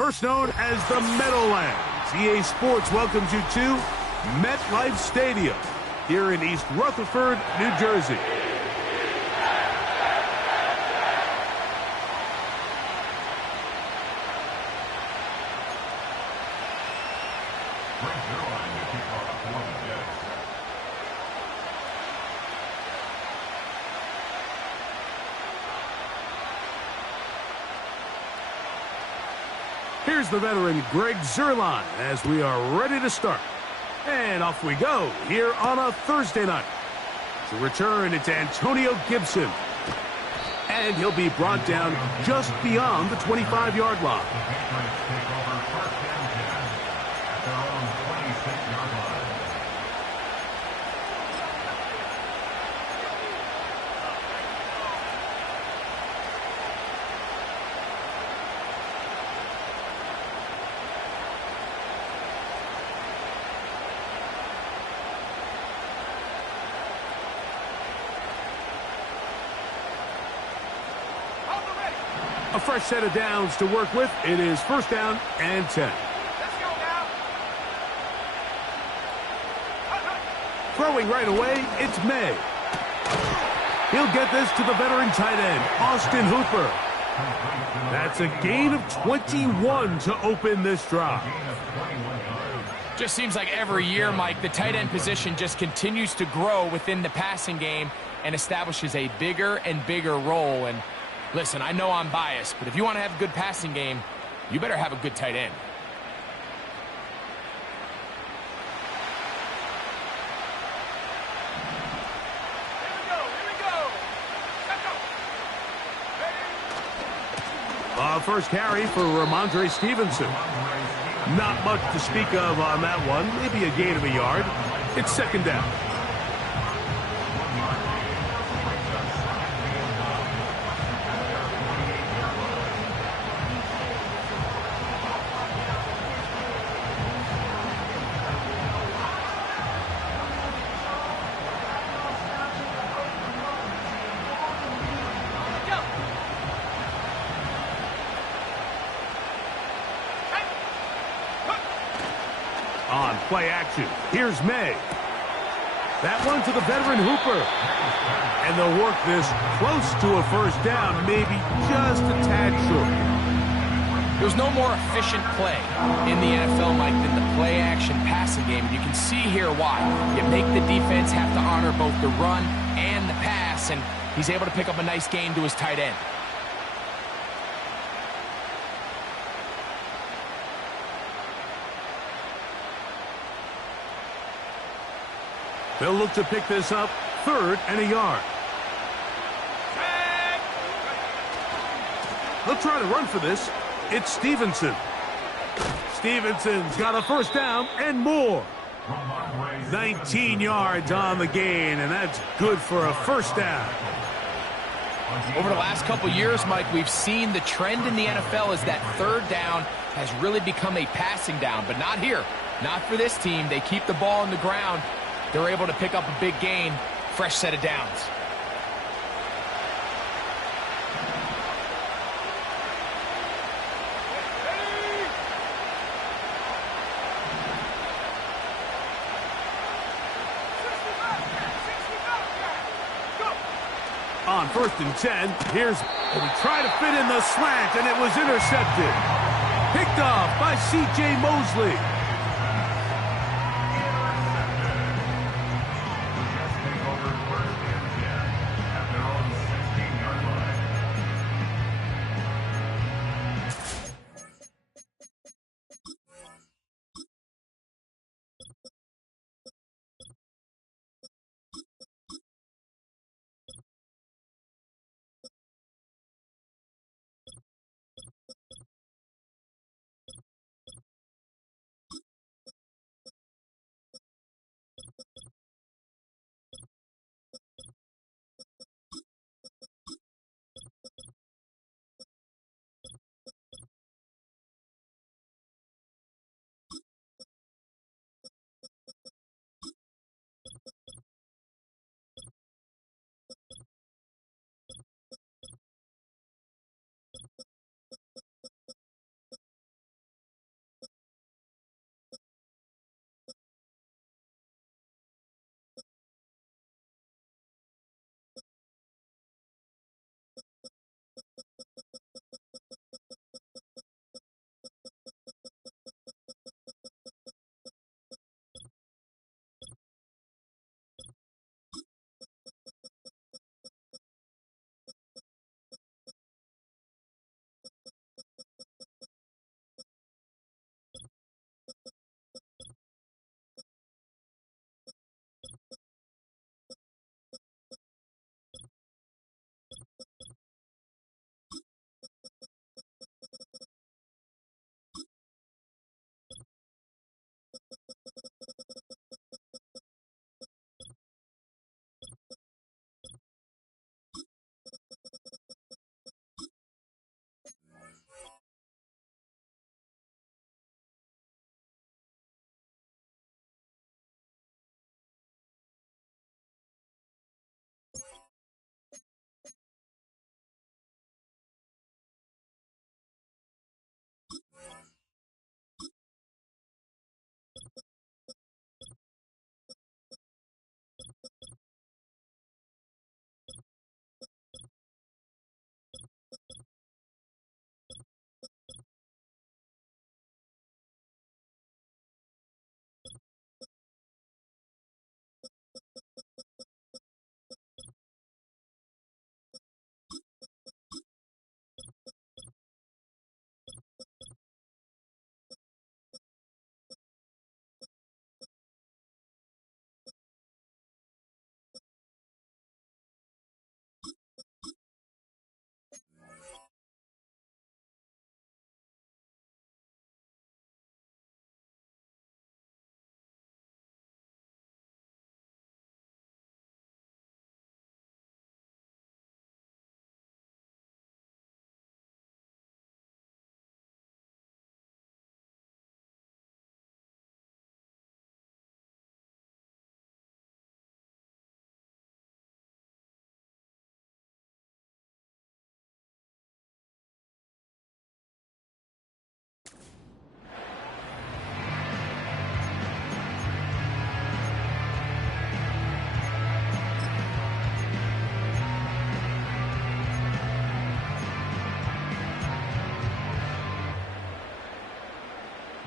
First known as the Meadowlands, EA Sports welcomes you to MetLife Stadium here in East Rutherford, New Jersey. Here's the veteran Greg Zuerlein as we are ready to start. And off we go here on a Thursday night. To return, it's Antonio Gibson. And he'll be brought down just beyond the 25-yard line. A fresh set of downs to work with. It is first down and 10. Let's go now. Throwing right away, it's May. He'll get this to the veteran tight end, Austin Hooper. That's a gain of 21 to open this drive. Just seems like every year, Mike, the tight end position just continues to grow within the passing game and establishes a bigger and bigger role. And listen, I know I'm biased, but if you want to have a good passing game, you better have a good tight end. First carry for Ramondre Stevenson. Not much to speak of on that one. Maybe a gain of a yard. It's second down. On play action, here's May. That one to the veteran Hooper. And they'll work this close to a first down, maybe just a tad short. There's no more efficient play in the NFL, Mike, than the play-action passing game. And you can see here why. You make the defense have to honor both the run and the pass, and he's able to pick up a nice gain to his tight end. They'll look to pick this up, third and a yard. They'll try to run for this. It's Stevenson. Stevenson's got a first down and more. 19 yards on the gain, and that's good for a first down. Over the last couple years, Mike, we've seen the trend in the NFL is that third down has really become a passing down, but not here. Not for this team. They keep the ball on the ground. They're able to pick up a big gain. Fresh set of downs. On first and 10, here's, and he tried to fit in the slant, and it was intercepted. Picked off by C.J. Mosley.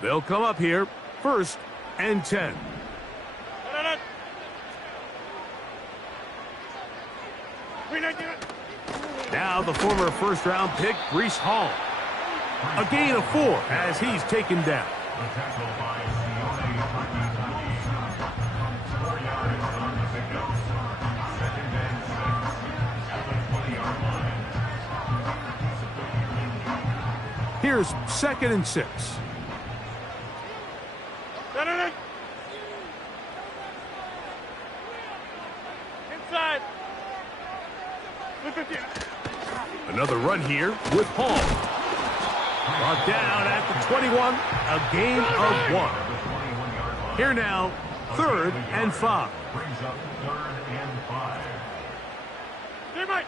They'll come up here, 1st and 10. Now the former first-round pick, Breece Hall. A gain of 4 as he's taken down. Here's 2nd and 6. Inside. Another run here with Hall. Brought down at the 21, a gain of 1. Here now, 3rd and 5. Brings up 3rd and 5. Hey, Mike.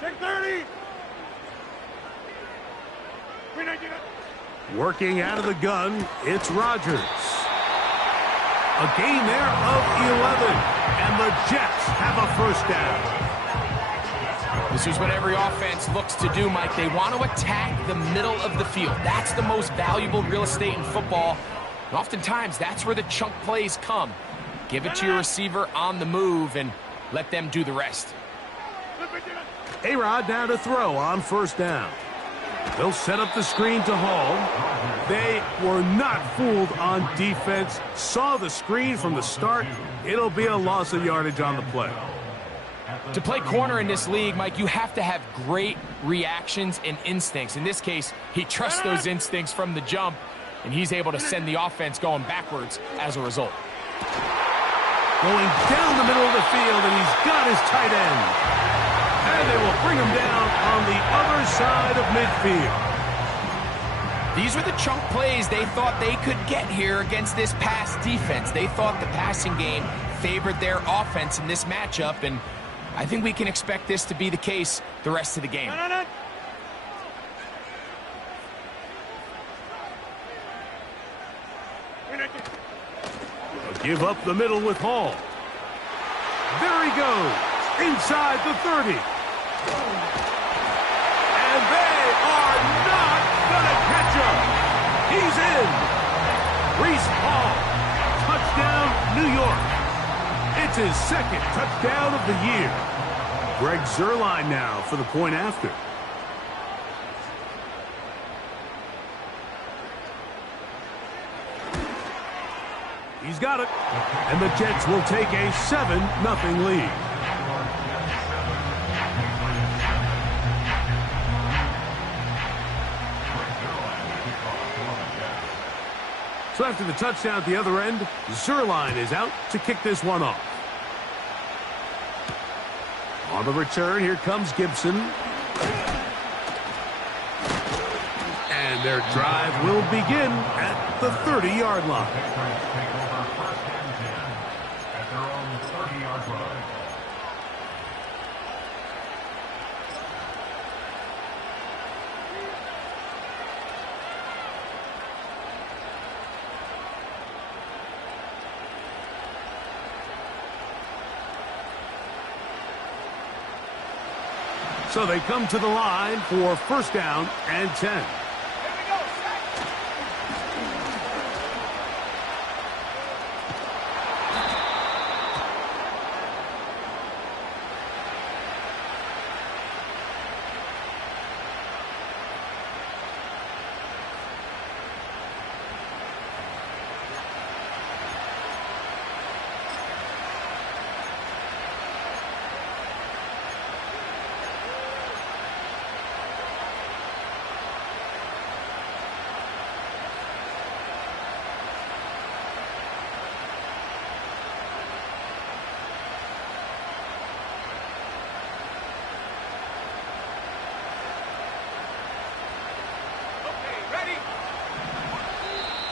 Check 30. Working out of the gun, it's Rodgers. A gain there of 11, and the Jets have a 1st down. This is what every offense looks to do, Mike. They want to attack the middle of the field. That's the most valuable real estate in football. And oftentimes, that's where the chunk plays come. Give it to your receiver on the move and let them do the rest. A-Rod now to throw on 1st down. They'll set up the screen to Hall. They were not fooled on defense. Saw the screen from the start. It'll be a loss of yardage on the play. To play corner in this league, Mike, you have to have great reactions and instincts. In this case, he trusts those instincts from the jump, and he's able to send the offense going backwards as a result. Going down the middle of the field, and he's got his tight end. And they will bring him down on the other side of midfield. These were the chunk plays they thought they could get here against this pass defense. They thought the passing game favored their offense in this matchup, and I think we can expect this to be the case the rest of the game. Give up the middle with Hall. There he goes, inside the 30. And they are not going to catch him. He's in. Breece Hall, touchdown, New York. It's his 2nd touchdown of the year. Greg Zuerlein now for the point after. He's got it. And the Jets will take a 7-0 lead. So after the touchdown at the other end, Zuerlein is out to kick this one off. On the return, here comes Gibson. And their drive will begin at the 30-yard line. At their own 30-yard line. So they come to the line for 1st down and 10.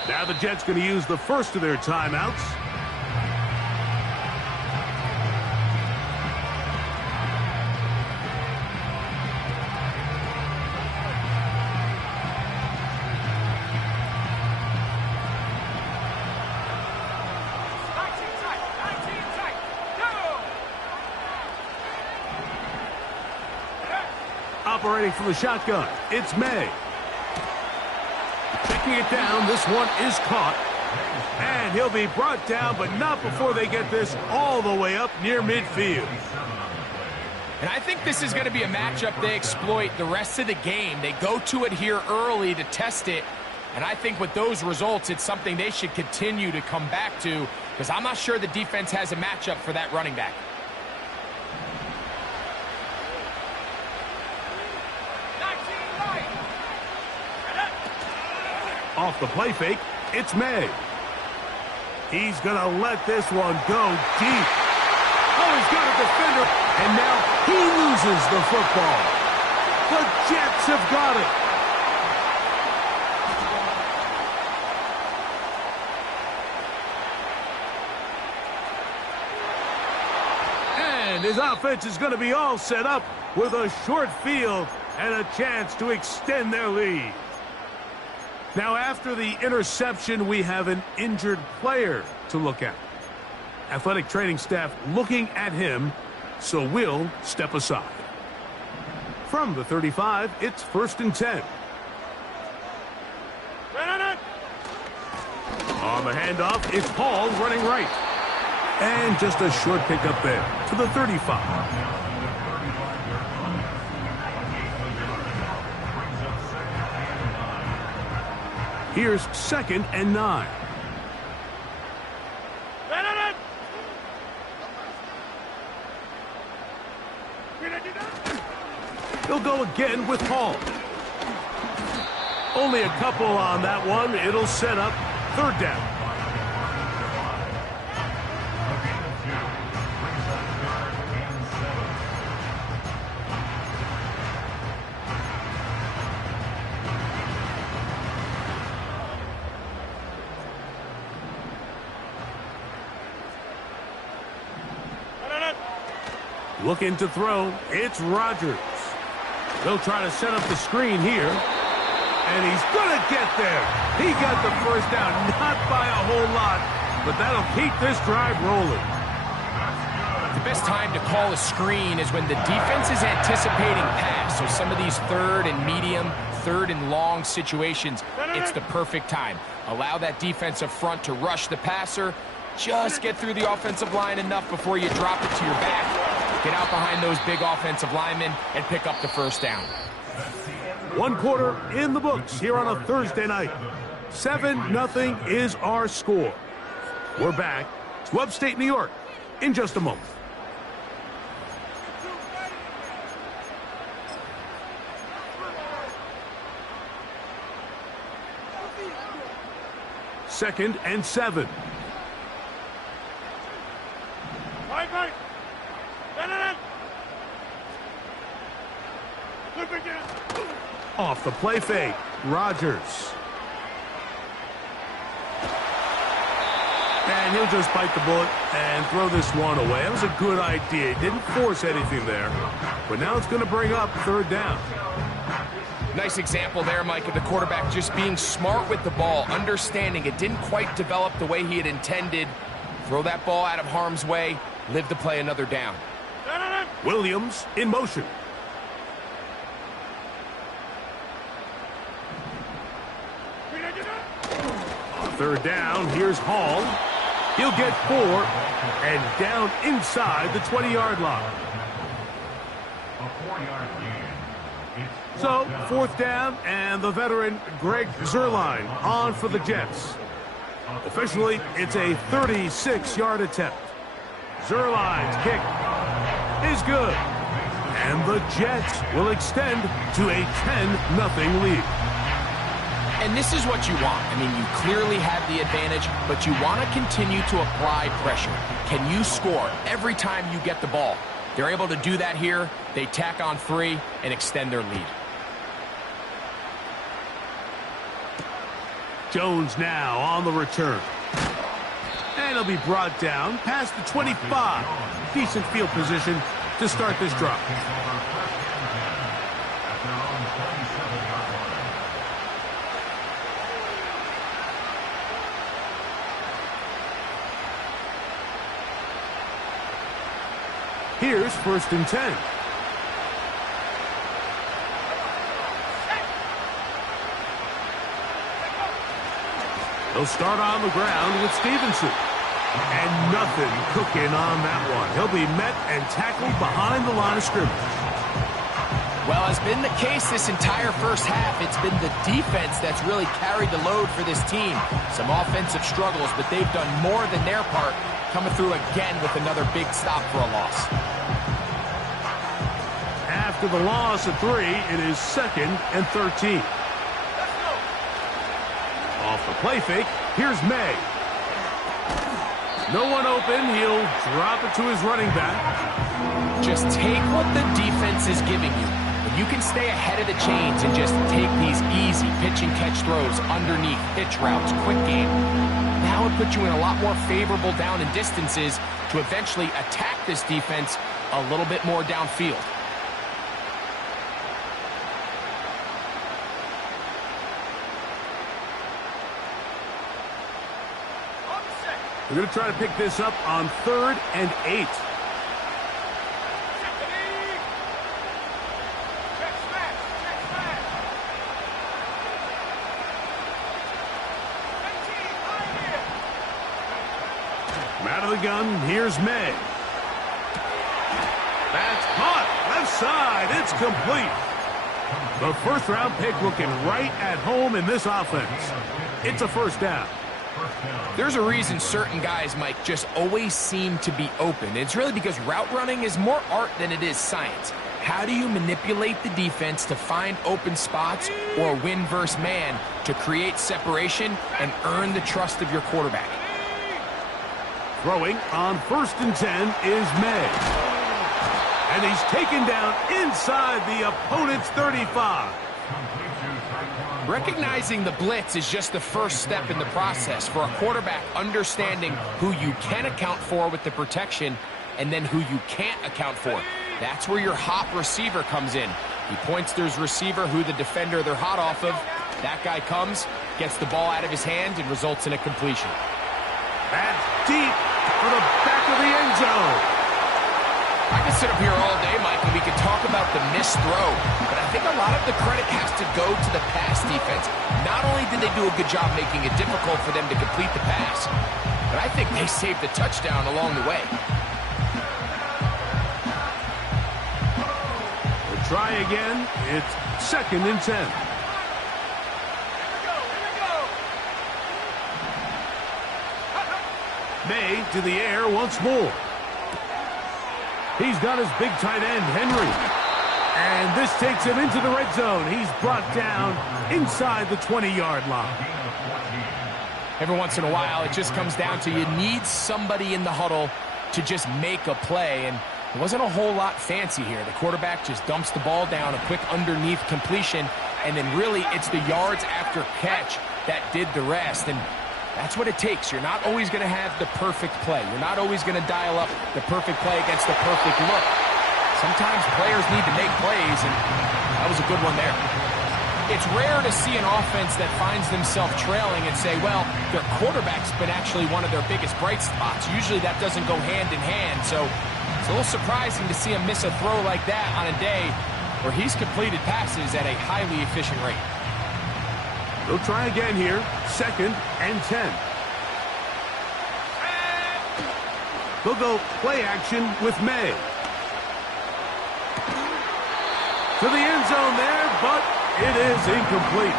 Now the Jets going to use the first of their timeouts. operating from the shotgun. It's May. Checking it down. This one is caught. And he'll be brought down, but not before they get this all the way up near midfield. And I think this is going to be a matchup they exploit the rest of the game. They go to it here early to test it. And I think with those results, it's something they should continue to come back to, because I'm not sure the defense has a matchup for that running back. Off the play fake, it's May. He's going to let this one go deep. Oh, he's got a defender, and now he loses the football. The Jets have got it. And his offense is going to be all set up with a short field and a chance to extend their lead. Now, after the interception, we have an injured player to look at. Athletic training staff looking at him, so we'll step aside. From the 35, it's 1st and 10. On the handoff, it's Hall running right. And just a short pickup there to the 35. Here's 2nd and 9. He'll go again with Hall. Only a couple on that one. It'll set up 3rd down. Looking to throw, it's Rodgers. They'll try to set up the screen here. And he's going to get there. He got the 1st down, not by a whole lot, but that'll keep this drive rolling. The best time to call a screen is when the defense is anticipating pass. So some of these 3rd and medium, 3rd and long situations, it's the perfect time. Allow that defensive front to rush the passer. Just get through the offensive line enough before you drop it to your back. Get out behind those big offensive linemen and pick up the 1st down. 1 quarter in the books here on a Thursday night. 7-0 is our score. We're back to upstate New York in just a moment. Second and 7. Off the play fake, Rodgers. And he'll just bite the bullet and throw this one away. That was a good idea. He didn't force anything there. But now it's going to bring up 3rd down. Nice example there, Mike, of the quarterback just being smart with the ball, understanding it didn't quite develop the way he had intended. Throw that ball out of harm's way, live to play another down. Williams in motion. On 3rd down, here's Hall. He'll get 4 and down inside the 20-yard line. So, 4th down, and the veteran Greg Zuerlein on for the Jets. Officially, it's a 36-yard attempt. Zuerlein's kick is good. And the Jets will extend to a 10-0 lead. And this is what you want. I mean, you clearly have the advantage, but you want to continue to apply pressure. Can you score every time you get the ball? They're able to do that here. They tack on 3 and extend their lead. Jones now on the return. And he'll be brought down past the 25. Decent field position to start this drive. Here's 1st and 10. He'll start on the ground with Stevenson. And nothing cooking on that one. He'll be met and tackled behind the line of scrimmage. Well, as been the case this entire first half, it's been the defense that's really carried the load for this team. Some offensive struggles, but they've done more than their part, coming through again with another big stop for a loss. After the loss of 3, it is 2nd and 13. Off the play fake, here's May. No one open. He'll drop it to his running back. Just take what the defense is giving you. If you can stay ahead of the chains and just take these easy pitch and catch throws underneath, pitch routes, quick game, now it puts you in a lot more favorable down and distances to eventually attack this defense a little bit more downfield. We're going to try to pick this up on 3rd and 8. From out of the gun, here's May. That's caught. Left side. It's complete. The first-round pick looking right at home in this offense. It's a first down. There's a reason certain guys, Mike, just always seem to be open. It's really because route running is more art than it is science. How do you manipulate the defense to find open spots or win versus man to create separation and earn the trust of your quarterback? Throwing on 1st and 10 is May. And he's taken down inside the opponent's 35. Recognizing the blitz is just the first step in the process for a quarterback understanding who you can account for with the protection and then who you can't account for. That's where your hot receiver comes in. He points to his receiver who the defender they're hot off of. That guy comes, gets the ball out of his hand, and results in a completion. That's deep for the back of the end zone. I could sit up here all day, Mike, and we could talk about the missed throw, but I think a lot of the credit has to go to the pass defense. Not only did they do a good job making it difficult for them to complete the pass, but I think they saved the touchdown along the way. We'll try again. It's 2nd and 10. May to the air once more. He's got his big tight end, Henry. And this takes him into the red zone. He's brought down inside the 20-yard line. Every once in a while, it just comes down to you need somebody in the huddle to just make a play. And it wasn't a whole lot fancy here. The quarterback just dumps the ball down, a quick underneath completion, and then really it's the yards after catch that did the rest. And that's what it takes. You're not always going to have the perfect play. You're not always going to dial up the perfect play against the perfect look. Sometimes players need to make plays, and that was a good one there. It's rare to see an offense that finds themselves trailing and say, well, their quarterback's been actually one of their biggest bright spots. Usually that doesn't go hand in hand, so it's a little surprising to see him miss a throw like that on a day where he's completed passes at a highly efficient rate. They'll try again here. 2nd and 10. They'll go play action with May. To the end zone there, but it is incomplete.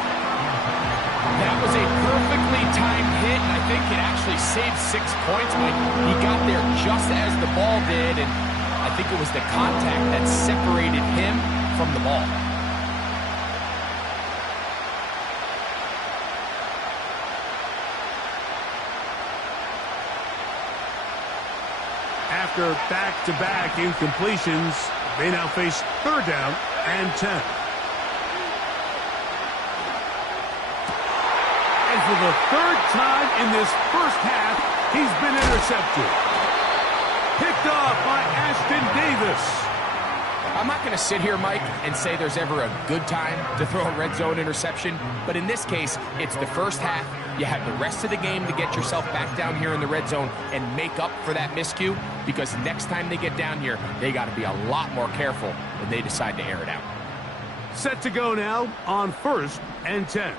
That was a perfectly timed hit, and I think it actually saved 6 points. He got there just as the ball did, and I think it was the contact that separated him from the ball. After back-to-back incompletions, they now face 3rd down and 10. And for the 3rd time in this first half, he's been intercepted. Picked off by Ashton Davis. I'm not going to sit here, Mike, and say there's ever a good time to throw a red zone interception, but in this case, it's the first half. You have the rest of the game to get yourself back down here in the red zone and make up for that miscue, because next time they get down here, they got to be a lot more careful when they decide to air it out. Set to go now on 1st and 10.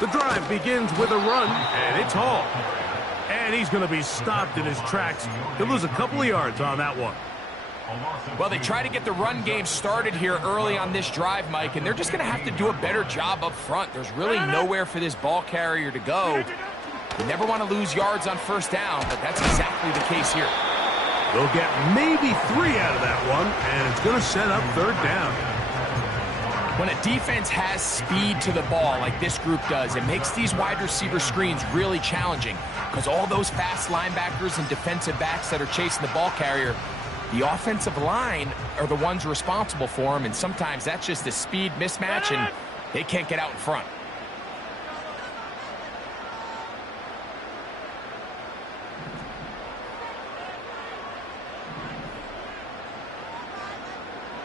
The drive begins with a run, and it's hauled. And he's going to be stopped in his tracks. He'll lose a couple of yards on that one. Well, they try to get the run game started here early on this drive, Mike, and they're just going to have to do a better job up front. There's really nowhere for this ball carrier to go. You never want to lose yards on first down, but that's exactly the case here. They'll get maybe 3 out of that one, and it's going to set up third down. When a defense has speed to the ball like this group does, it makes these wide receiver screens really challenging because all those fast linebackers and defensive backs that are chasing the ball carrier, the offensive line are the ones responsible for them, and sometimes that's just a speed mismatch, and they can't get out in front.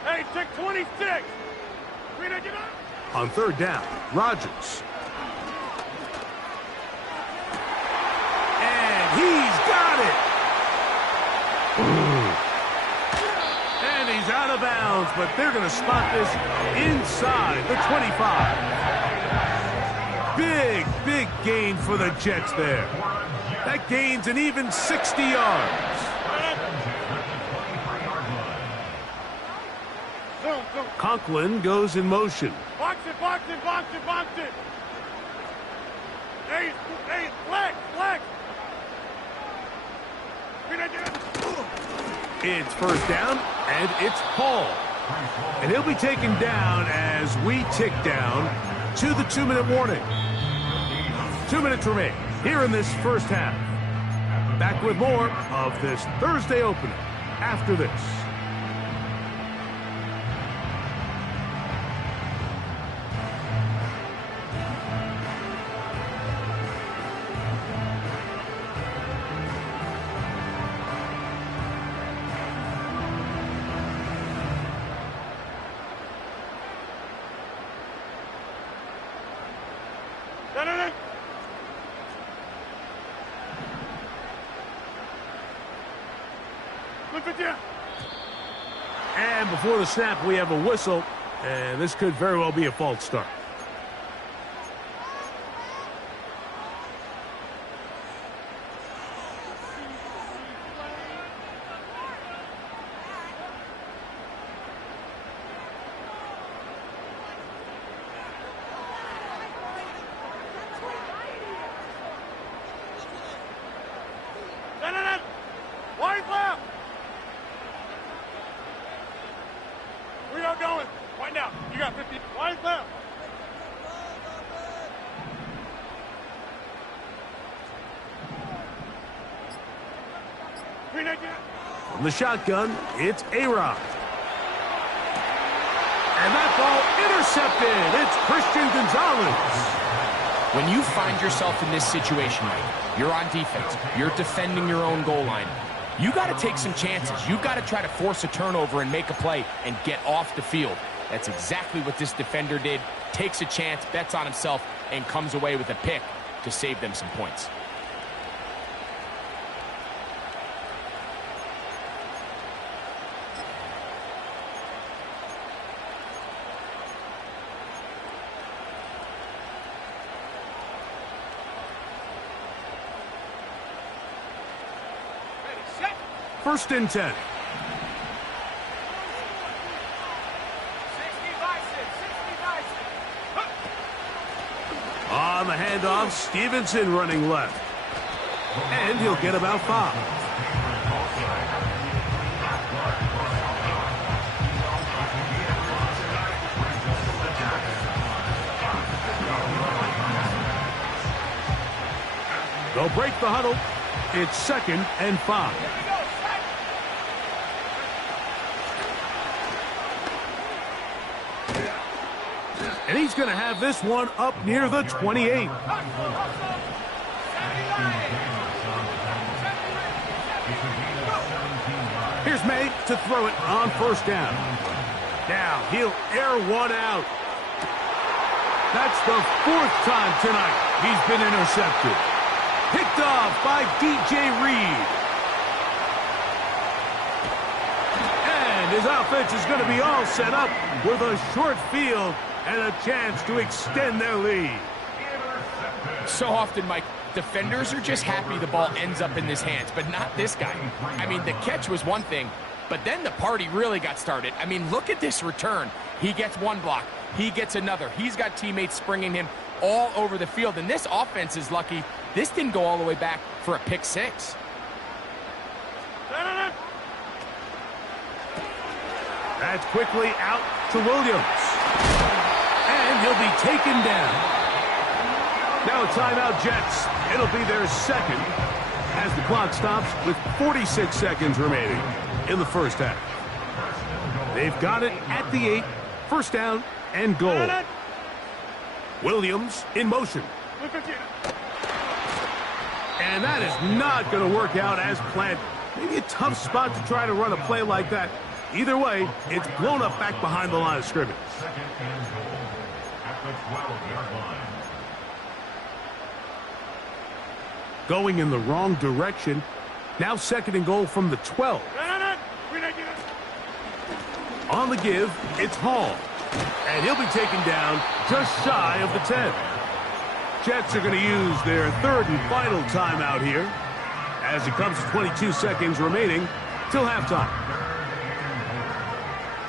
Hey, take 26. On third down, Rodgers. And he's got it. And he's out of bounds, but they're going to spot this inside the 25. Big gain for the Jets there. That gains an even 60 yards. Conklin goes in motion. Box it. Hey, flex. It's first down, and it's Paul. And he'll be taken down as we tick down to the 2-minute warning. 2 minutes remain here in this first half. Back with more of this Thursday opener after this. And before the snap, we have a whistle, and this could very well be a false start. Wide left. We are going. Wind out. You got 50. Wide left. From the shotgun, it's A-Rod. And that ball intercepted. It's Christian Gonzalez. When you find yourself in this situation, you're on defense, you're defending your own goal line, you got to take some chances. You got to try to force a turnover and make a play and get off the field. That's exactly what this defender did. Takes a chance, bets on himself, and comes away with a pick to save them some points. First and 10. On the handoff, Stevenson running left. And he'll get about 5. They'll break the huddle. It's 2nd and 5. And he's going to have this one up near the 28. Here's May to throw it on first down. Now he'll air one out. That's the 4th time tonight he's been intercepted. Picked off by DJ Reed. And his offense is going to be all set up with a short field and a chance to extend their lead. So often, Mike, defenders are just happy the ball ends up in his hands, but not this guy. I mean, the catch was one thing, but then the party really got started. I mean, look at this return. He gets one block. He gets another. He's got teammates springing him all over the field, and this offense is lucky this didn't go all the way back for a pick six. That's quickly out to Williams. And he'll be taken down. Now a timeout, Jets. It'll be their second as the clock stops with 46 seconds remaining in the first half. They've got it at the 8. First down and goal. Williams in motion. And that is not going to work out as planned. Maybe a tough spot to try to run a play like that. Either way, it's blown up back behind the line of scrimmage. Second and goal at the 12-yard line. Going in the wrong direction. Now second and goal from the 12. On the give, it's Hall. And he'll be taken down just shy of the 10. Jets are going to use their third and final timeout here as it comes to 22 seconds remaining till halftime.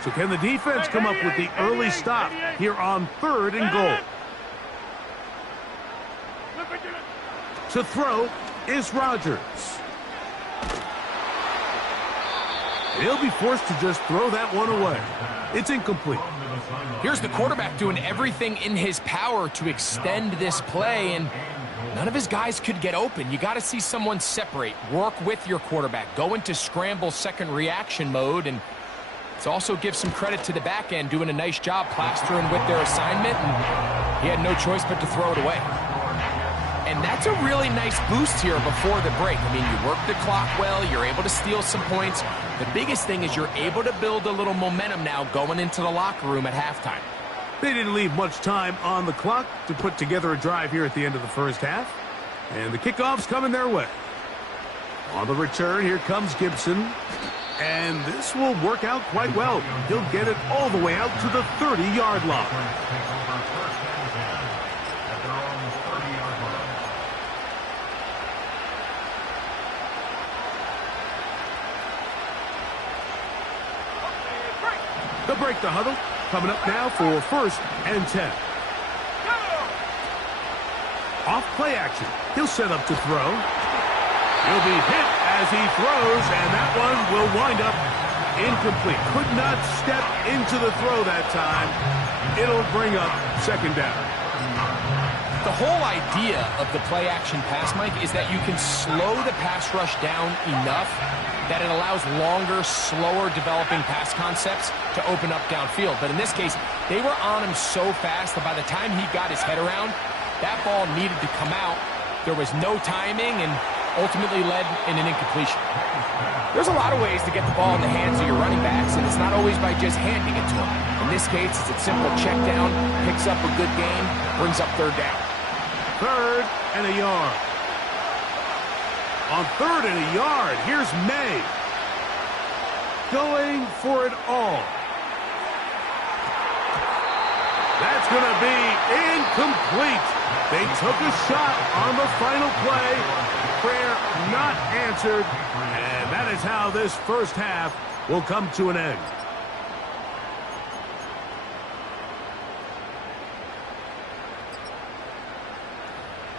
So can the defense come up with the early stop here on third and goal? To throw is Rodgers. He'll be forced to just throw that one away. It's incomplete. Here's the quarterback doing everything in his power to extend this play, and none of his guys could get open. You got to see someone separate, work with your quarterback, go into scramble second reaction mode, and it also gives some credit to the back end doing a nice job plastering with their assignment, and he had no choice but to throw it away. And that's a really nice boost here before the break. I mean, you work the clock well, you're able to steal some points. The biggest thing is you're able to build a little momentum now going into the locker room at halftime. They didn't leave much time on the clock to put together a drive here at the end of the first half. And the kickoff's coming their way. On the return, here comes Gibson. And this will work out quite well. He'll get it all the way out to the 30-yard line. They'll break the huddle. Coming up now for first and 10. Off play action. He'll set up to throw. He'll be hit as he throws, and that one will wind up incomplete. Could not step into the throw that time. It'll bring up second down. The whole idea of the play action pass, Mike, is that you can slow the pass rush down enough that it allows longer, slower developing pass concepts to open up downfield. But in this case, they were on him so fast that by the time he got his head around, that ball needed to come out. There was no timing and ultimately led in an incompletion. There's a lot of ways to get the ball in the hands of your running backs, and it's not always by just handing it to them. In this case, it's a simple check down, picks up a good gain, brings up third down. Third and a yard. On third and a yard, here's May. Going for it all. That's going to be incomplete. They took a shot on the final play. Prayer not answered. And that is how this first half will come to an end.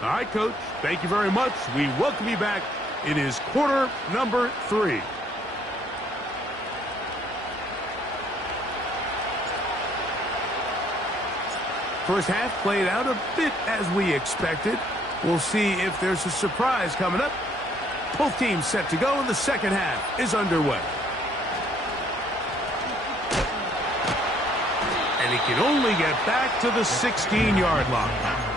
All right, Coach, thank you very much. We welcome you back. It is quarter number 3. First half played out a bit as we expected. We'll see if there's a surprise coming up. Both teams set to go, and the second half is underway. And he can only get back to the 16-yard line.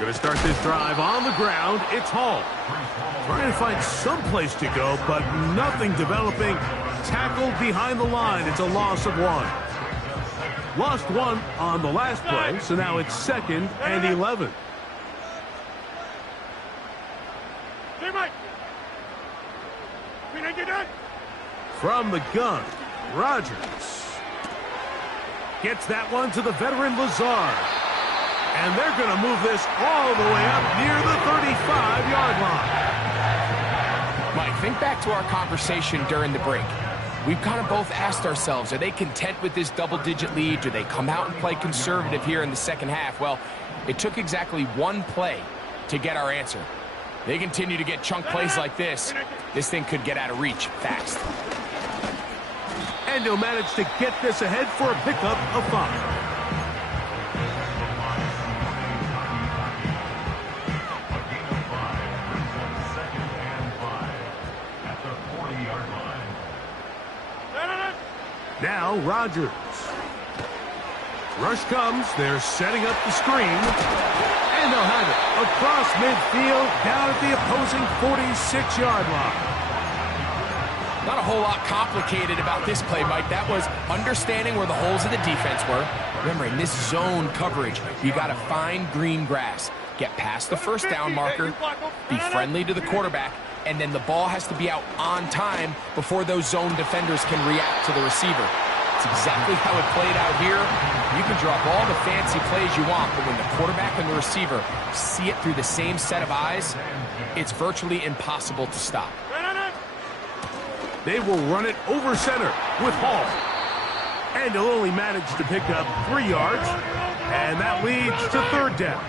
We're going to start this drive on the ground. It's Hall. Trying to find some place to go, but nothing developing. tackled behind the line. It's a loss of 1. Lost 1 on the last play, so now it's 2nd and 11. From the gun, Rodgers gets that one to the veteran Lazard. And they're going to move this all the way up near the 35-yard line. Mike, think back to our conversation during the break. We've kind of both asked ourselves, are they content with this double-digit lead? Do they come out and play conservative here in the second half? Well, it took exactly 1 play to get our answer. They continue to get chunk plays like this. This thing could get out of reach fast. And he'll manage to get this ahead for a pickup of 5. Now Rodgers. Rush comes. They're setting up the screen. And they'll have it across midfield down at the opposing 46-yard line. Not a whole lot complicated about this play, Mike. That was understanding where the holes of the defense were. Remember, in this zone coverage, you got to find green grass. Get past the first down marker, be friendly to the quarterback, and then the ball has to be out on time before those zone defenders can react to the receiver. It's exactly how it played out here. You can drop all the fancy plays you want, but when the quarterback and the receiver see it through the same set of eyes, it's virtually impossible to stop. They will run it over center with Hall. And he'll only manage to pick up 3 yards, and that leads to 3rd down.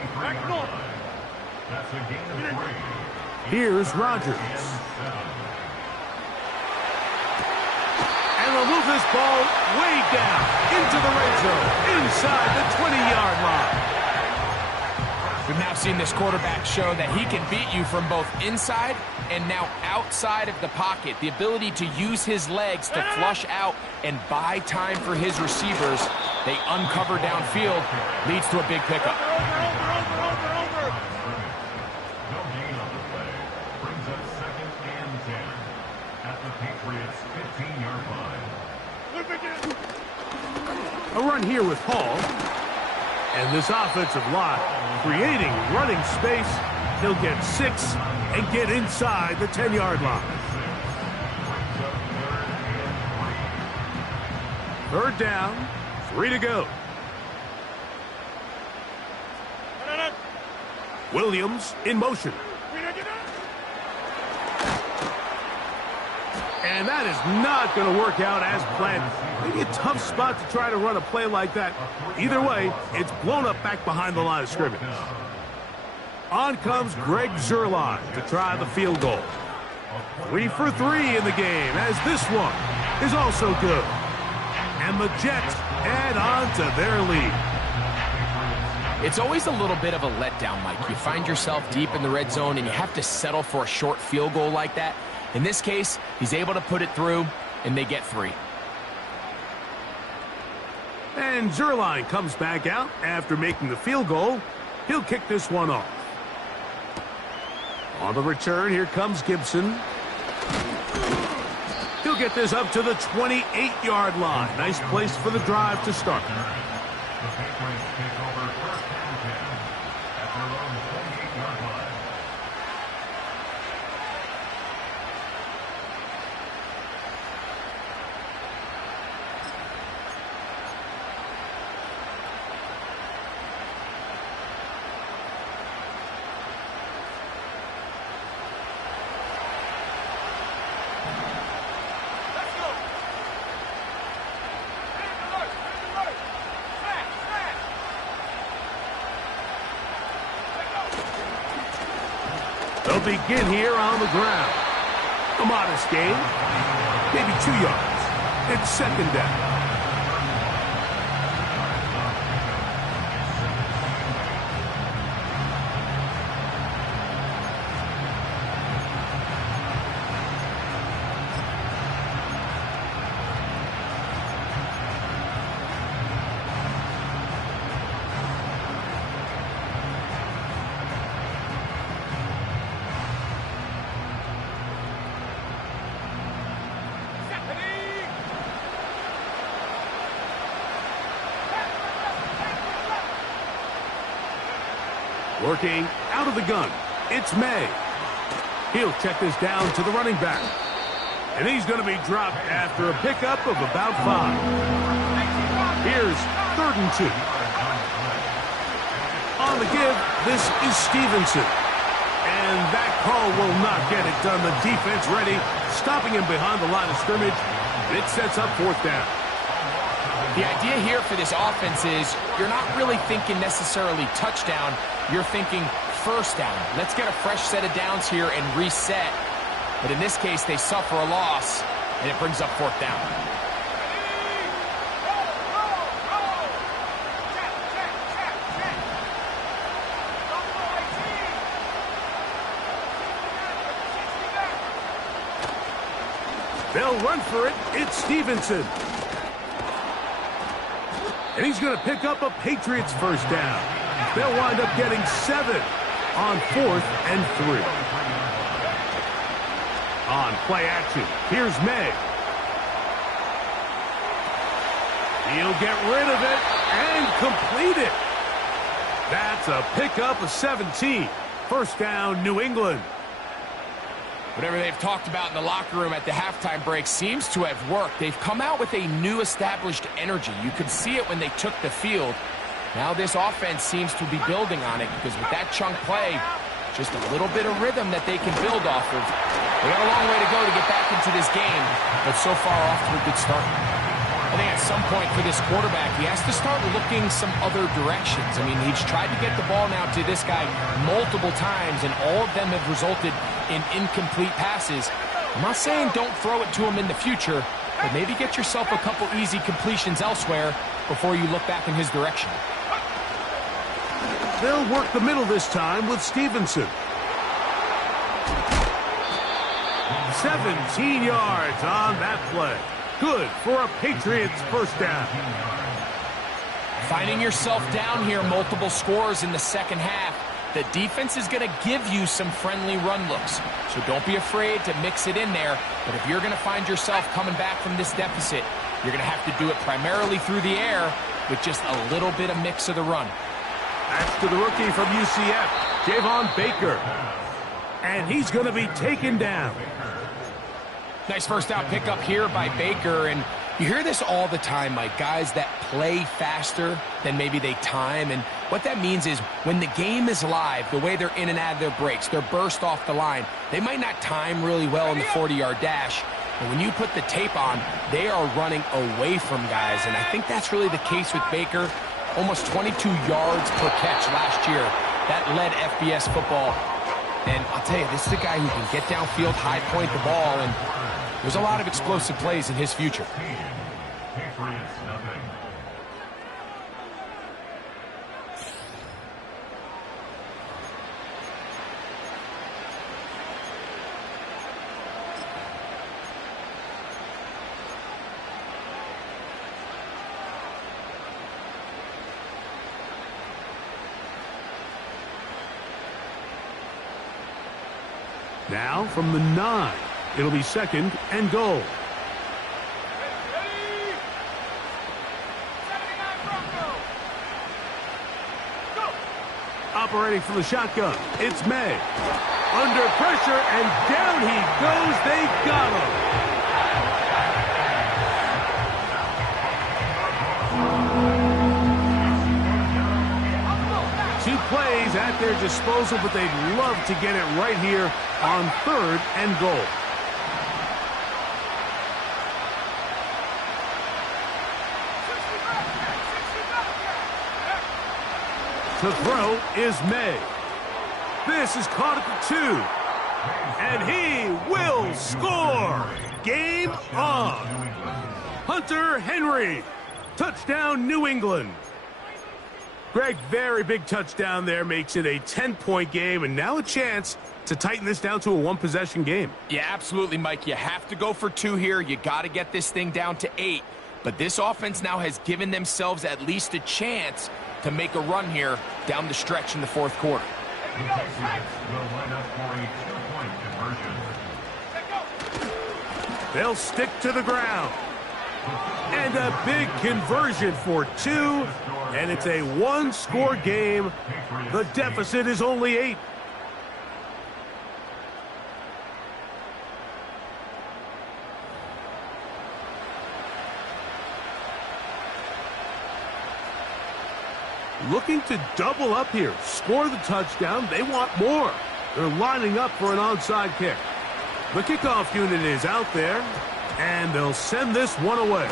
Here's Rodgers. And they'll move this ball way down into the red zone, inside the 20-yard line. We've now seen this quarterback show that he can beat you from both inside and now outside of the pocket. The ability to use his legs to flush out and buy time for his receivers. They uncover downfield, leads to a big pickup. Brings up 2nd and 10 at the Patriots 15-yard line. A run here with Hall. And this offensive line creating running space. He'll get 6 and get inside the 10-yard line. 3rd down, 3 to go. Williams in motion. And that is not going to work out as planned. Maybe a tough spot to try to run a play like that. Either way, it's blown up back behind the line of scrimmage. On comes Greg Zuerlein to try the field goal. 3 for 3 in the game, as this one is also good. And the Jets add on to their lead. It's always a little bit of a letdown, Mike. You find yourself deep in the red zone and you have to settle for a short field goal like that. In this case, he's able to put it through, and they get 3. And Zuerlein comes back out after making the field goal. He'll kick this one off. On the return, here comes Gibson. He'll get this up to the 28-yard line. Nice place for the drive to start. The Patriots take over 1st and 10 at their own 28-yard line. They'll begin here on the ground. A modest gain, maybe 2 yards. It's 2nd down. Working out of the gun, it's May. He'll check this down to the running back. And he's going to be dropped after a pickup of about 5. Here's 3rd and 2. On the give, this is Stevenson. And that call will not get it done. The defense ready, stopping him behind the line of scrimmage. And it sets up 4th down. The idea here for this offense is you're not really thinking necessarily touchdown. You're thinking 1st down. Let's get a fresh set of downs here and reset. But in this case, they suffer a loss, and it brings up 4th down. They'll run for it. It's Stevenson. And he's going to pick up a Patriots 1st down. They'll wind up getting 7 on 4th and 3. On play action, here's May. He'll get rid of it and complete it. That's a pickup of 17. 1st down, New England. Whatever they've talked about in the locker room at the halftime break seems to have worked. They've come out with a new established energy. You could see it when they took the field. Now this offense seems to be building on it because with that chunk play, just a little bit of rhythm that they can build off of. They got a long way to go to get back into this game, but so far off to a good start. I think at some point for this quarterback, he has to start looking some other directions. I mean, he's tried to get the ball now to this guy multiple times, and all of them have resulted in incomplete passes. I'm not saying don't throw it to him in the future, but maybe get yourself a couple easy completions elsewhere before you look back in his direction. They'll work the middle this time with Stevenson. 17 yards on that play. Good for a Patriots 1st down. Finding yourself down here, multiple scores in the 2nd half. The defense is going to give you some friendly run looks, so don't be afraid to mix it in there. But if you're going to find yourself coming back from this deficit, you're going to have to do it primarily through the air with just a little bit of mix of the run. That's to the rookie from UCF, Javon Baker. And he's going to be taken down. Nice 1st down pickup here by Baker, and you hear this all the time, Mike. Guys that play faster than maybe they time, and what that means is when the game is live, the way they're in and out of their breaks, their burst off the line, they might not time really well in the 40-yard dash, but when you put the tape on, they are running away from guys, and I think that's really the case with Baker. Almost 22 yards per catch last year. That led FBS football, and I'll tell you, this is a guy who can get downfield, high point the ball, and there's a lot of explosive plays in his future. Patriots nothing. Now from the 9, it'll be 2nd and goal. Operating from the shotgun, it's May. Under pressure, and down he goes. They got him. Two plays at their disposal, but they'd love to get it right here on 3rd and goal. To throw is May. This is caught at the 2. And he will score. Game on. Hunter Henry. Touchdown, New England. Greg, very big touchdown there. Makes it a 10-point game. And now a chance to tighten this down to a 1-possession game. Yeah, absolutely, Mike. You have to go for 2 here. You got to get this thing down to 8. But this offense now has given themselves at least a chance to make a run here down the stretch in the 4th quarter. The Patriots will line up for a 2-point conversion. They'll stick to the ground. And a big conversion for 2, and it's a one-score game. The deficit is only 8. Looking to double up here, score the touchdown. They want more. They're lining up for an onside kick. The kickoff unit is out there, and they'll send this one away.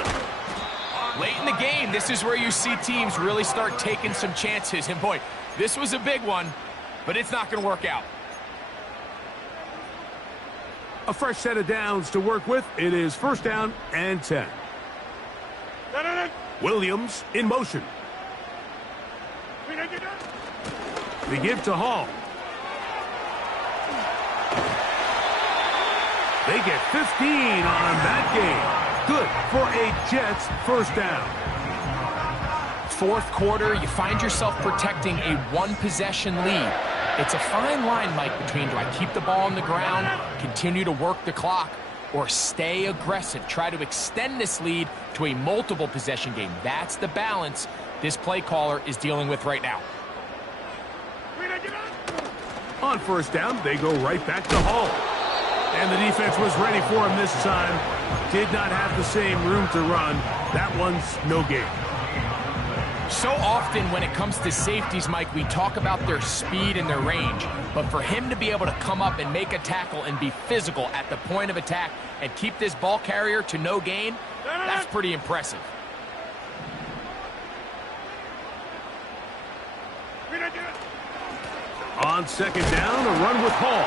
Late in the game, this is where you see teams really start taking some chances. And boy, this was a big one, but it's not going to work out. A fresh set of downs to work with. It is 1st down and 10. Williams in motion. They give to Hall. They get 15 on that game. Good for a Jets 1st down. 4th quarter, you find yourself protecting a one-possession lead. It's a fine line, Mike, between do I keep the ball on the ground, continue to work the clock, or stay aggressive, try to extend this lead to a multiple-possession game. That's the balance this play caller is dealing with right now. On 1st down, they go right back to Hall. And the defense was ready for him this time. Did not have the same room to run. That one's no gain. So often when it comes to safeties, Mike, we talk about their speed and their range. But for him to be able to come up and make a tackle and be physical at the point of attack and keep this ball carrier to no gain, that's pretty impressive. On 2nd down, a run with Hall.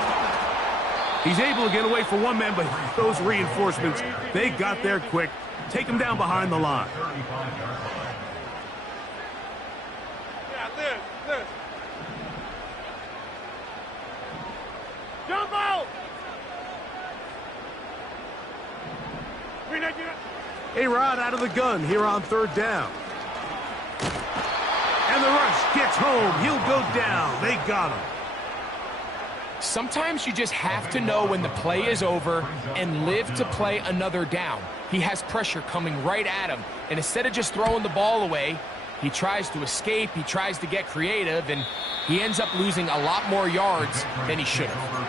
He's able to get away for one man, but those reinforcements, they got there quick. Take him down behind the line. Jump out! A-Rod out of the gun here on 3rd down. And the rush gets home. He'll go down. They got him. Sometimes you just have to know when the play is over and live to play another down. He has pressure coming right at him, and instead of just throwing the ball away, he tries to escape, he tries to get creative, and he ends up losing a lot more yards than he should have.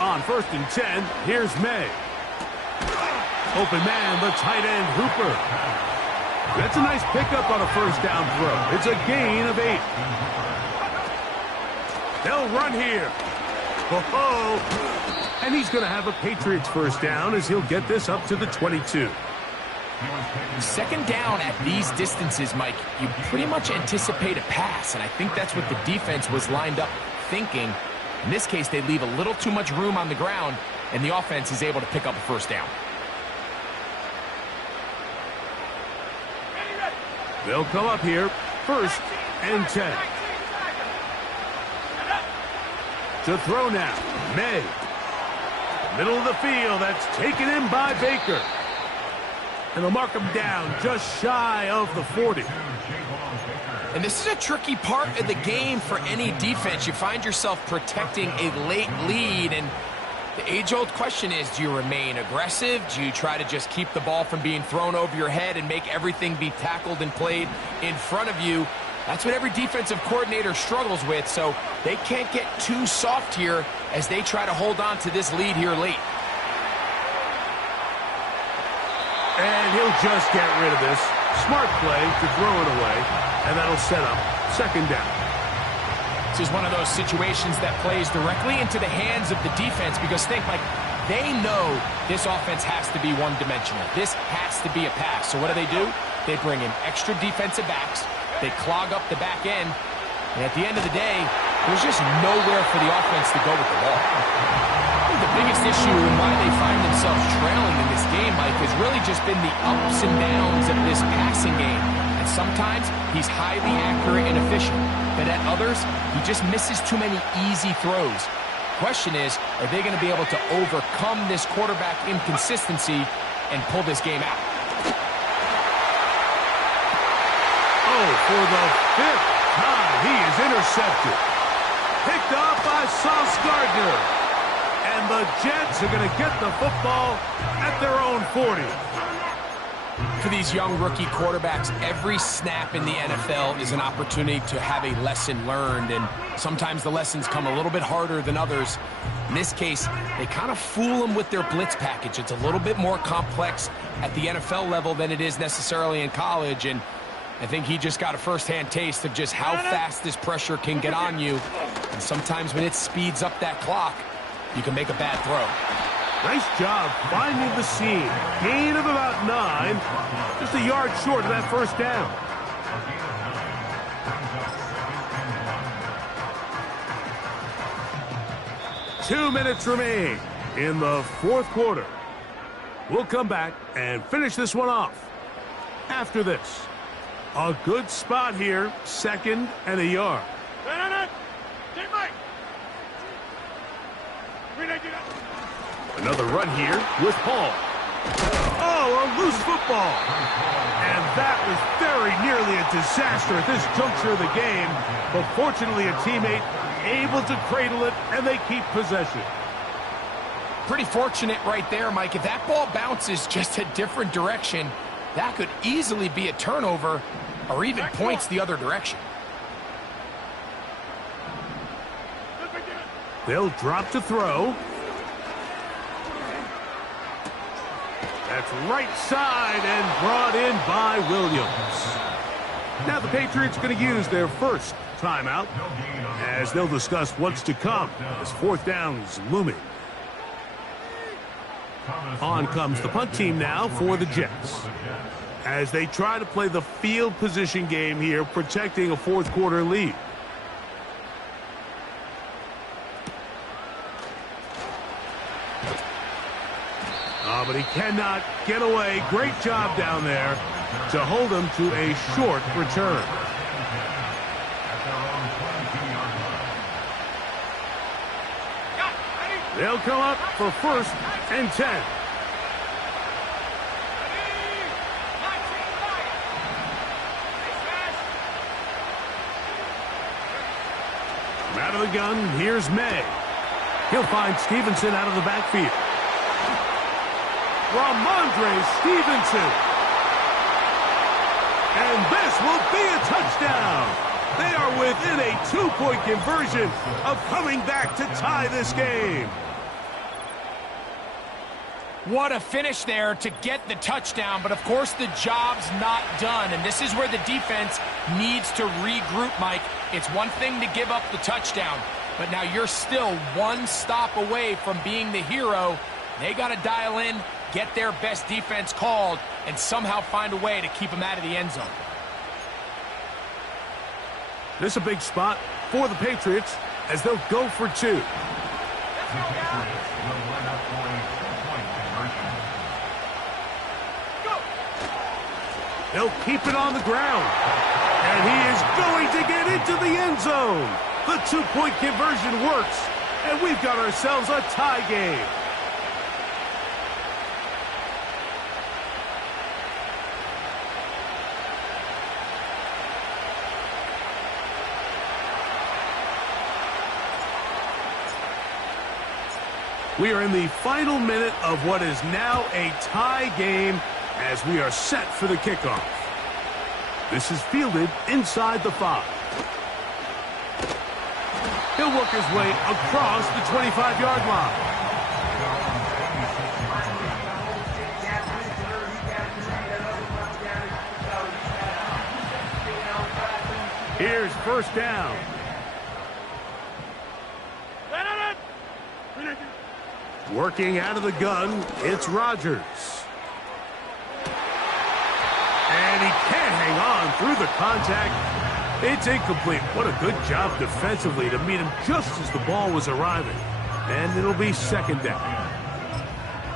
On 1st and 10, here's May. Open man, the tight end, Hooper. That's a nice pickup on a 1st down throw. It's a gain of 8. They'll run here. Oh, and he's going to have a Patriots 1st down as he'll get this up to the 22. 2nd down at these distances, Mike, you pretty much anticipate a pass, and I think that's what the defense was lined up thinking. In this case, they leave a little too much room on the ground, and the offense is able to pick up a 1st down. They'll come up here, 1st and 10. To throw now, May. Middle of the field, that's taken in by Baker. And they'll mark him down just shy of the 40. And this is a tricky part of the game for any defense. You find yourself protecting a late lead, and the age-old question is, do you remain aggressive? Do you try to just keep the ball from being thrown over your head and make everything be tackled and played in front of you? That's what every defensive coordinator struggles with, so they can't get too soft here as they try to hold on to this lead here late. And he'll just get rid of this. Smart play to throw it away, and that'll set up 2nd down. This is one of those situations that plays directly into the hands of the defense because think, Mike, they know this offense has to be one-dimensional. This has to be a pass. So what do? They bring in extra defensive backs. They clog up the back end. And at the end of the day, there's just nowhere for the offense to go with the ball. I think the biggest issue and why they find themselves trailing in this game, Mike, has really just been the ups and downs of this passing game. And sometimes he's highly accurate and efficient, but at others, he just misses too many easy throws. Question is, are they going to be able to overcome this quarterback inconsistency and pull this game out? Oh, for the 5th time, he is intercepted. Picked off by Sauce Gardner. And the Jets are going to get the football at their own 40. For these young rookie quarterbacks, every snap in the NFL is an opportunity to have a lesson learned, and sometimes the lessons come a little bit harder than others. In this case, they kind of fool them with their blitz package. It's a little bit more complex at the NFL level than it is necessarily in college, and I think he just got a first-hand taste of just how fast this pressure can get on you. And sometimes when it speeds up that clock, you can make a bad throw. Nice job finding the seam. Gain of about 9. Just a yard short of that first down. Two minutes remain in the 4th quarter. We'll come back and finish this one off after this. A good spot here, 2nd and a yard. Another run here with Paul. Oh, a loose football. And that was very nearly a disaster at this juncture of the game. But fortunately, a teammate able to cradle it, and they keep possession. Pretty fortunate right there, Mike. If that ball bounces just a different direction, that could easily be a turnover or even points the other direction. They'll drop to throw. That's right side and brought in by Williams. Now the Patriots going to use their first timeout as they'll discuss what's to come as 4th down is looming. On comes the punt team now for the Jets as they try to play the field position game here, protecting a 4th quarter lead. But he cannot get away. Great job down there to hold him to a short return. They'll come up for 1st and 10. From out of the gun, here's May. He'll find Stevenson out of the backfield. Ramondre Stevenson. And this will be a touchdown. They are within a 2-point conversion of coming back to tie this game. What a finish there to get the touchdown, but of course the job's not done, and this is where the defense needs to regroup, Mike. It's one thing to give up the touchdown, but now you're still one stop away from being the hero. They got to dial in, get their best defense called, and somehow find a way to keep them out of the end zone. This is a big spot for the Patriots as they'll go for 2. They'll keep it on the ground. And he is going to get into the end zone. The 2-point conversion works, and we've got ourselves a tie game. We are in the final minute of what is now a tie game as we are set for the kickoff. This is fielded inside the 5. He'll work his way across the 25-yard line. Here's first down. Working out of the gun, it's Rodgers. And he can't hang on through the contact. It's incomplete. What a good job defensively to meet him just as the ball was arriving. And it'll be second down.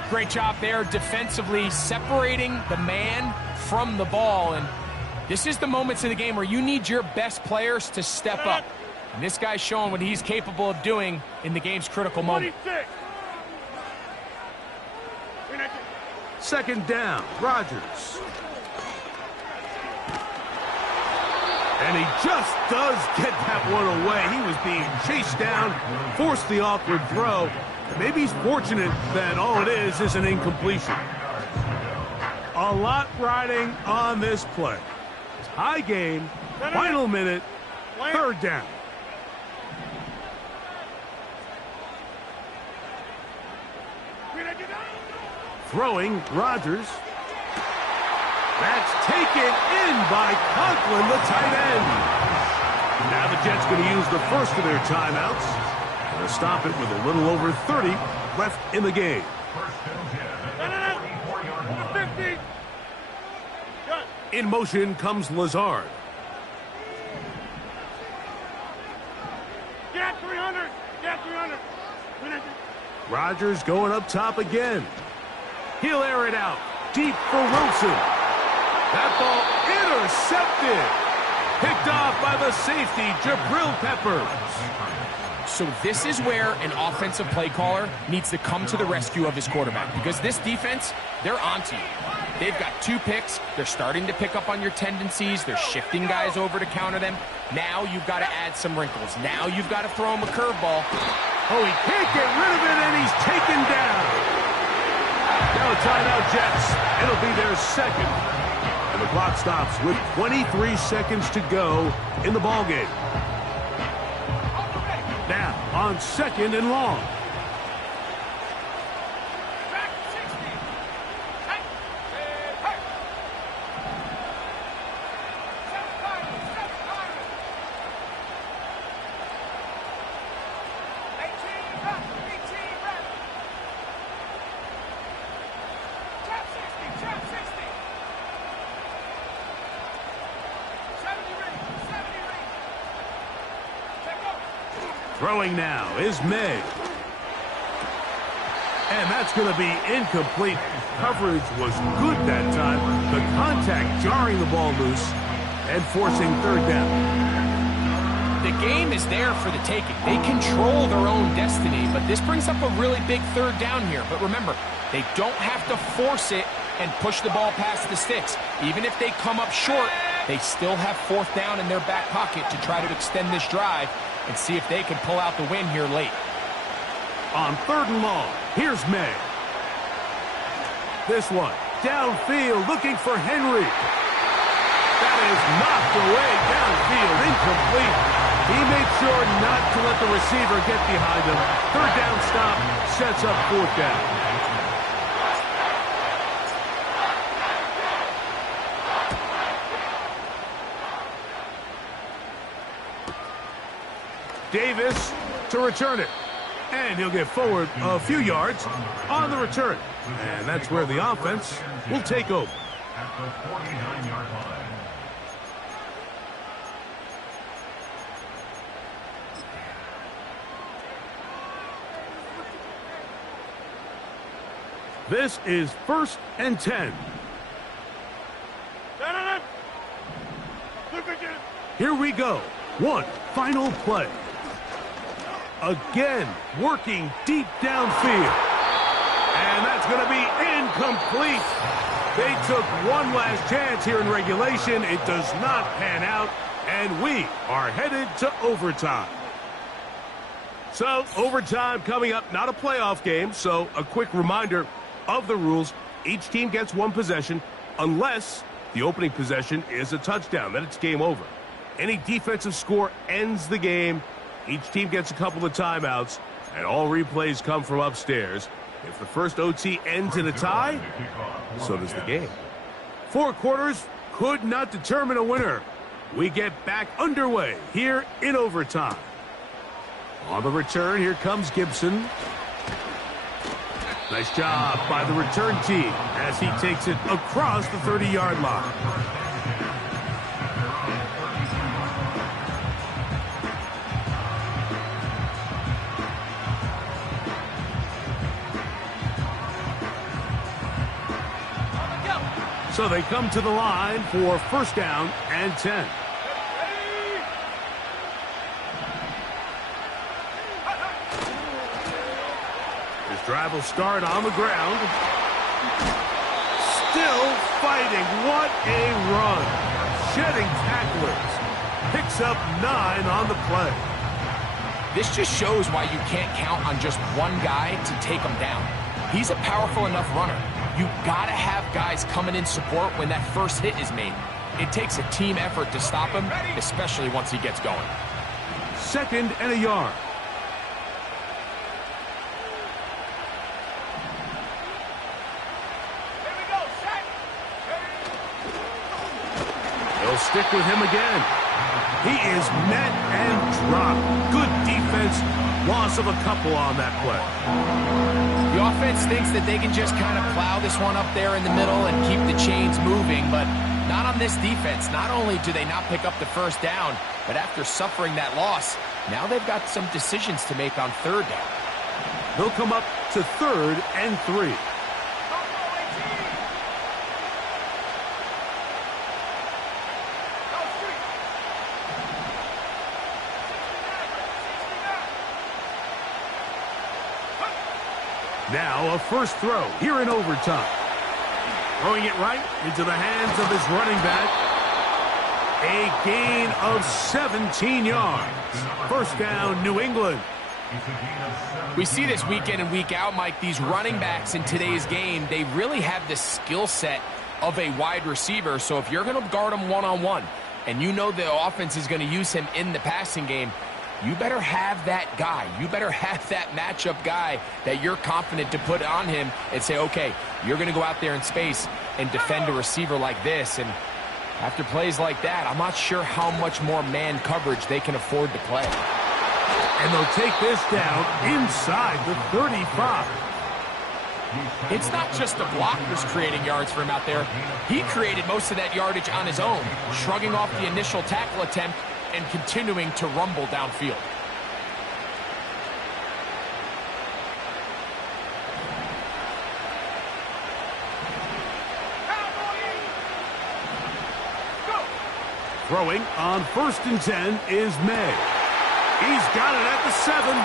Great job there defensively, separating the man from the ball. And this is the moments of the game where you need your best players to step up. And this guy's showing what he's capable of doing in the game's critical moment. Second down, Rodgers. And he just does get that one away. He was being chased down, forced the awkward throw. Maybe he's fortunate that all it is an incompletion. A lot riding on this play. High game, final minute, third down. Throwing, Rodgers. That's taken in by Conklin, the tight end. Now the Jets going to use the first of their timeouts. Going to stop it with a little over 30 left in the game. In motion comes Lazard. Get 300! Get 300! Rodgers going up top again. He'll air it out. Deep for Wilson. That ball intercepted. Picked off by the safety, Jabril Peppers. So this is where an offensive play caller needs to come to the rescue of his quarterback, because this defense, they're onto you. They've got 2 picks. They're starting to pick up on your tendencies. They're shifting guys over to counter them. Now you've got to add some wrinkles. Now you've got to throw him a curveball. Oh, he can't get rid of it, and he's taken down. Now a timeout, Jets. It'll be their second. And the clock stops with 23 seconds to go in the ballgame. Now on second and long. Throwing now is May. And that's going to be incomplete. Coverage was good that time. The contact jarring the ball loose and forcing third down. The game is there for the taking. They control their own destiny, but this brings up a really big third down here. But remember, they don't have to force it and push the ball past the sticks. Even if they come up short, they still have fourth down in their back pocket to try to extend this drive and see if they can pull out the win here late. On third and long, here's May. This one, downfield, looking for Henry. That is knocked away downfield, incomplete. He made sure not to let the receiver get behind him. Third down stop sets up fourth down. Davis to return it. And he'll get forward a few yards on the return. And that's where the offense will take over. At the 49-yard line. This is 1st and 10. Here we go. One final play. Again, working deep downfield. And that's going to be incomplete. They took one last chance here in regulation. It does not pan out, and we are headed to overtime. So, overtime coming up, not a playoff game, so a quick reminder of the rules. Each team gets one possession unless the opening possession is a touchdown. Then it's game over. Any defensive score ends the game. Each team gets a couple of timeouts, and all replays come from upstairs. If the first OT ends in a tie, so does the game. 4 quarters could not determine a winner. We get back underway here in overtime. On the return, here comes Gibson. Nice job by the return team as he takes it across the 30-yard line. So they come to the line for first down and 10. His drive will start on the ground. Still fighting. What a run. Shedding tacklers. Picks up 9 on the play. This just shows why you can't count on just one guy to take him down. He's a powerful enough runner. You gotta have guys coming in support when that first hit is made. It takes a team effort to stop him, especially once he gets going. 2nd and a yard. They'll stick with him again. He is met and dropped. Good defense. Loss of a couple on that play. The offense thinks that they can just kind of plow this one up there in the middle and keep the chains moving, but not on this defense. Not only do they not pick up the first down, but after suffering that loss, now they've got some decisions to make on 3rd down. They'll come up to 3rd and 3. Now a first throw here in overtime. Throwing it right into the hands of his running back. A gain of 17 yards. First down, New England. We see this week in and week out, Mike. These running backs in today's game, they really have the skill set of a wide receiver. So if you're going to guard him one-on-one, and you know the offense is going to use him in the passing game, you better have that guy. You better have that matchup guy that you're confident to put on him and say, okay, you're going to go out there in space and defend a receiver like this. And after plays like that, I'm not sure how much more man coverage they can afford to play. And they'll take this down inside the 35. It's not just the blockers creating yards for him out there. He created most of that yardage on his own, shrugging off the initial tackle attempt and continuing to rumble downfield. Throwing on 1st and 10 is May. He's got it at the 7.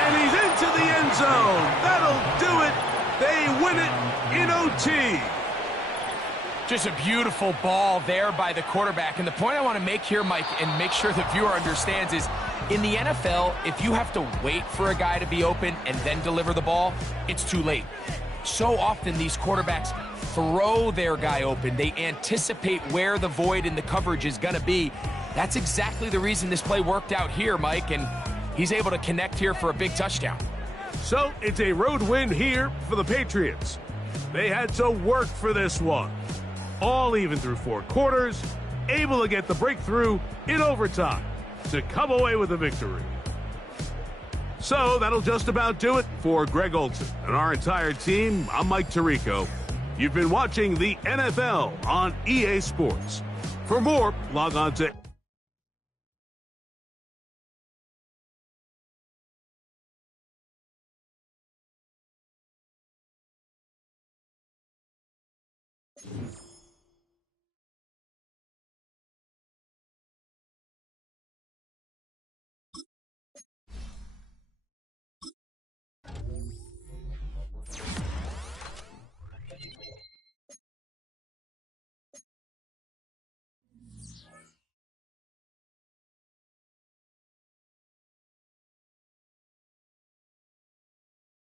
And he's into the end zone. That'll do it. They win it in OT. Just a beautiful ball there by the quarterback. And the point I want to make here, Mike, and make sure the viewer understands is, in the NFL, if you have to wait for a guy to be open and then deliver the ball, it's too late. So often these quarterbacks throw their guy open. They anticipate where the void in the coverage is going to be. That's exactly the reason this play worked out here, Mike, and he's able to connect here for a big touchdown. So it's a road win here for the Patriots. They had to work for this one. All even through 4 quarters, able to get the breakthrough in overtime to come away with a victory. So that'll just about do it for Greg Olson and our entire team. I'm Mike Tirico. You've been watching the NFL on EA Sports. For more, log on to